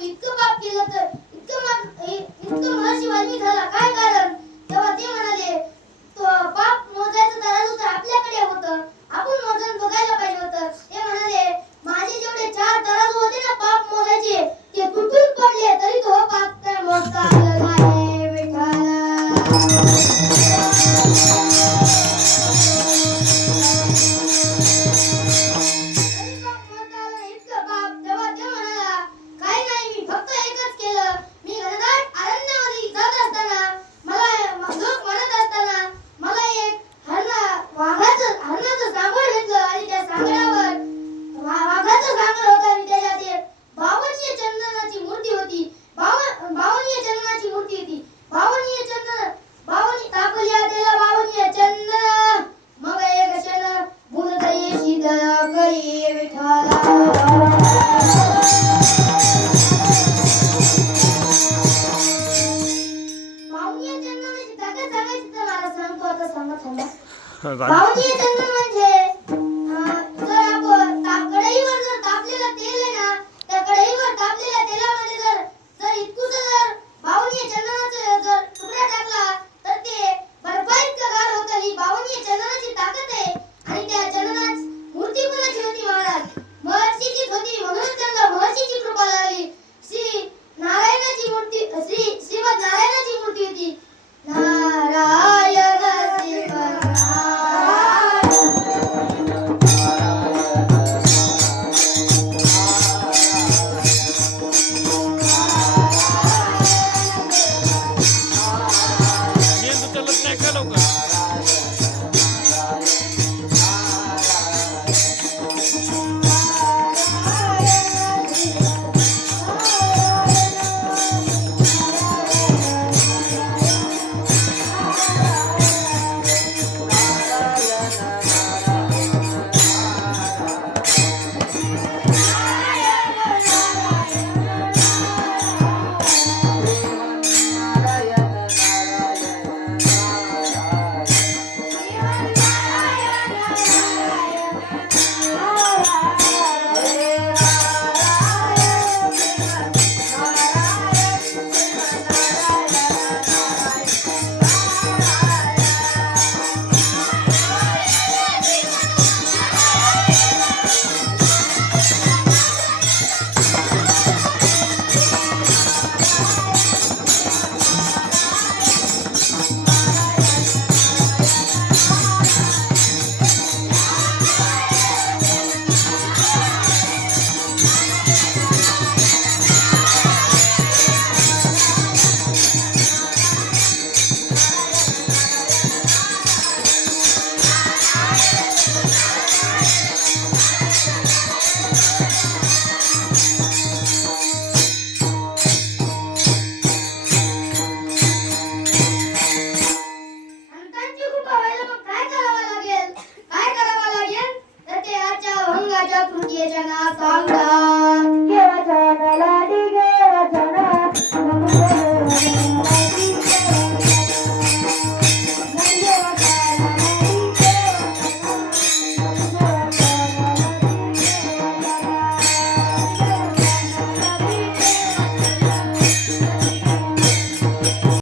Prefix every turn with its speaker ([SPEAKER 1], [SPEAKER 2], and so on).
[SPEAKER 1] इतकं पाप केलं तर इतकं इतकं महर्षिवाल झाला. काय कारण? तेव्हा ते म्हणाले पाप मोजायचं तराजू तर आपल्याकडे होत. आपण मोजून बघायला पाहिजे होत. ते म्हणाले माझे जेवढे चार तराजू होते ना पाप मोजायचे ते तुटून पडले तरी तो पाप काय मोजता आलं नाही विठाला भाऊजी त्यांना म्हणजे जर आपण कढईवर जर तापलेलं तेल आहे ना त्या कढईवर तापलेल्या तेलावर जय जय जय जय जय